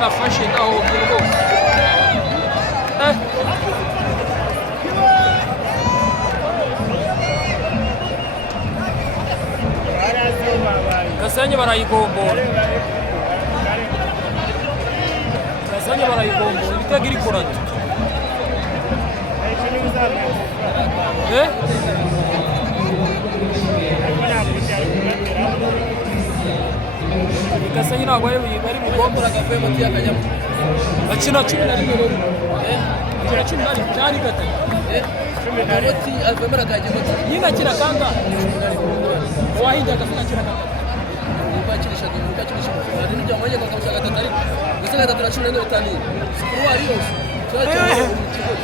nafashe ndahombye rwose. Gasenyi barayigombora. Gasenyi barayigombora ibitego iri kurata. Gasenyi ntabwo bari bugombora agavuye mu by'akajyamo. Bakina 11 rero. Bakina 11 cyari gatatu. Agati avemera kajyamo. Yinga kira kanga. Wahinda gafuna kira kanga. Bakirisha ari n'ijya manje kakabusha gatatu ari. Gusa gatatu na 15. Sikuru ari yose.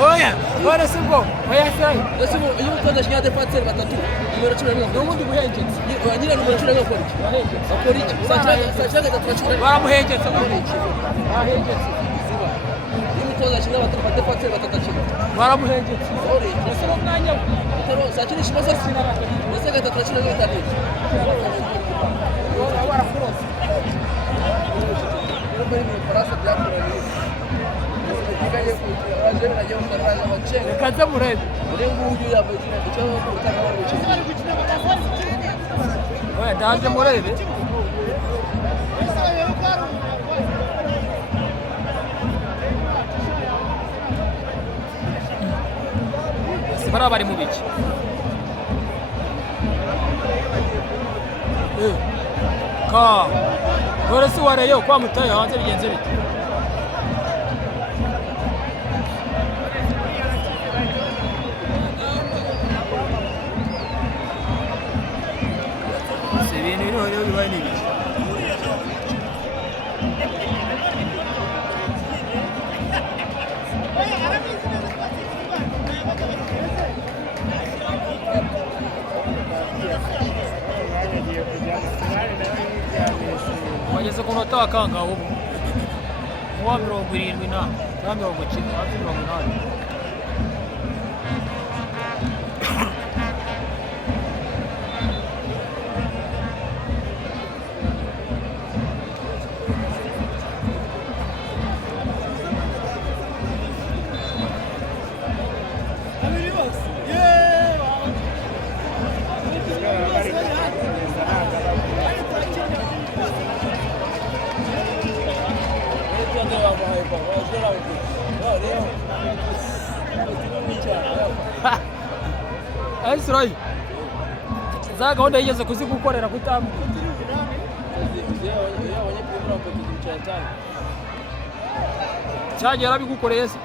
Oya, ora sibwo. Oya sai. Dasibo iyo ukoze shinya defatseri batatu. Numero 11. N'ubundi buhengetse. Nyira numero 11 akora iki? Akora iki? Sacha gatatu na 11. Baramuhengetse. Bahengetse. Ziba. Iyo ukoze shinya batatu defatseri batatu. Baramuhengetse. Ore, nasoro mwanya. Tero sacha ni shimaza sinara. Gusa gatatu na 11 batatu. Ora wara cross. Iyo ni parasa byakora. Kaza murebe nguyu yabagira icyo gutanga urukingo oya daze murebe sibara bari mu biki ka gore si wareyo kwa mutaye hanze bigenze bite wageze ku nota wakanga ubu wa 70 na 80. Ayisrai za gahunda yigeze kuzigukorera kutambi cyagiye arabigukoreye se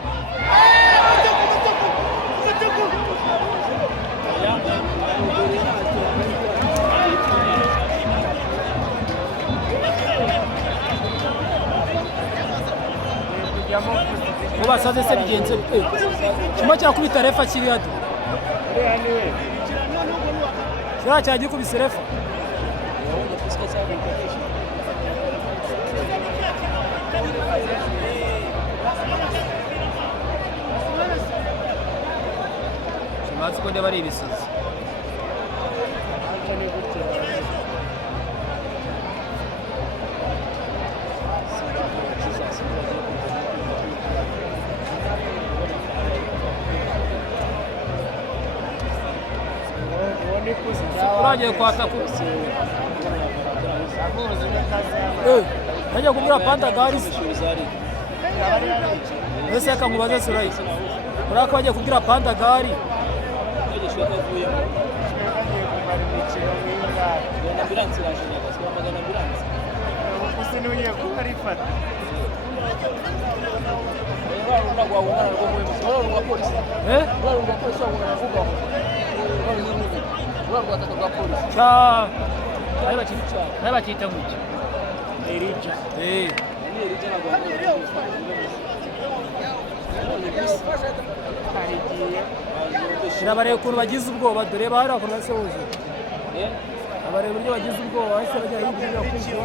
kuba saze se bigenze kimwe cyakubita refa kiri hado kira cyagikubise refa Simazi ko ndeba ari ibisazi Uraje kwata ku Ajya kubura panda gari Ese akangubaza Surai Urako bajya kubwira panda gari Haiba kita nguki Erija Nabare ukuntu bagize ubwoba dore bahari akuntu basehoje abare buryo bagize ubwoba bahise bajya hirya kwishyura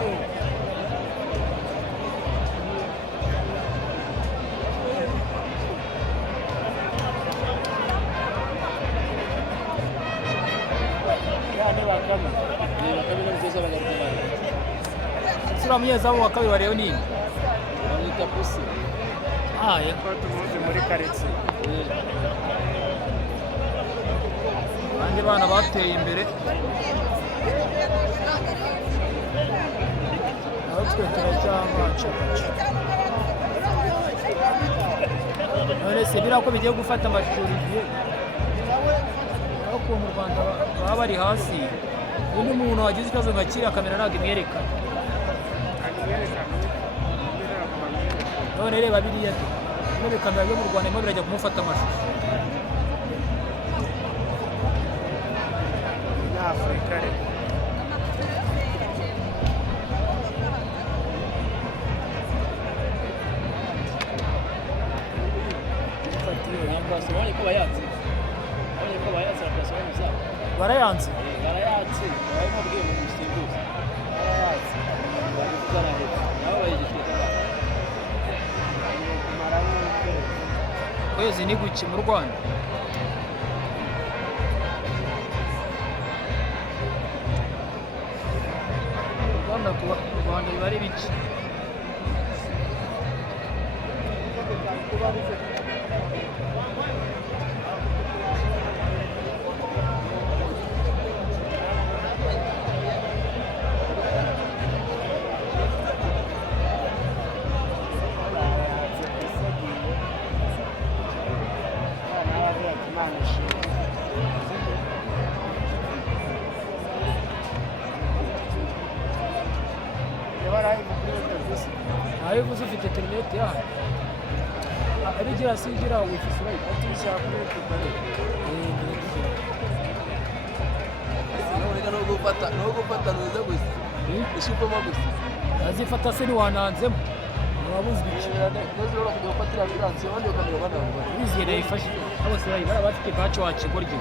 Sura mwenyezamu wa kabiri wa leo nini? bamwita pusi. aya ko tumuzi muri karitsiye. abandi bana bateye imbere aho twe turacyamacaca none se biriya ko bigiye gufata amashusho bigiye aho kuba mu Rwanda baba bari hasi undi muntu wagize ikibazo nka kiriya kamera ntabwo imwerekana none reba biriya none kamera yo mu Rwanda irimo birajya kumufata amashusho Ni Afurika rero. Barabonye ko bayatse. Barabonye ko bayatse bakasaba muzaba. barayanze Barayatse. Barimo bwiye mu gusimbuza. Barayatse. Bari kuzana hepfo. Nabo bayigishije cyane. kwezi ni guki mu Rwanda mu Rwanda biba ari biki ntayo uvuze ufite interineti yaha abigira sigira wifuza urayifata No gufata nuza gusa. Ishipoma gusa. azifata se ntiwananzemo ntiwabuzwe iki Nozero kujya gufatira ambulance abandi bakamera bana. bizere ifashe bose bari bafite bacu wakigoryi